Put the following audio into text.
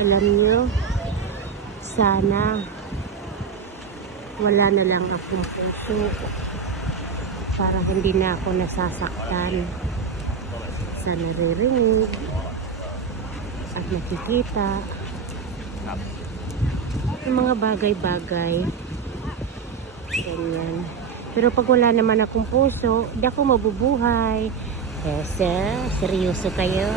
Alam nyo, sana wala na lang akong puso para hindi na ako nasasaktan sa naririnig at nakikita ng mga bagay-bagay ganyan. Pero pag wala naman akong puso, di ako mabubuhay. Seryoso kayo?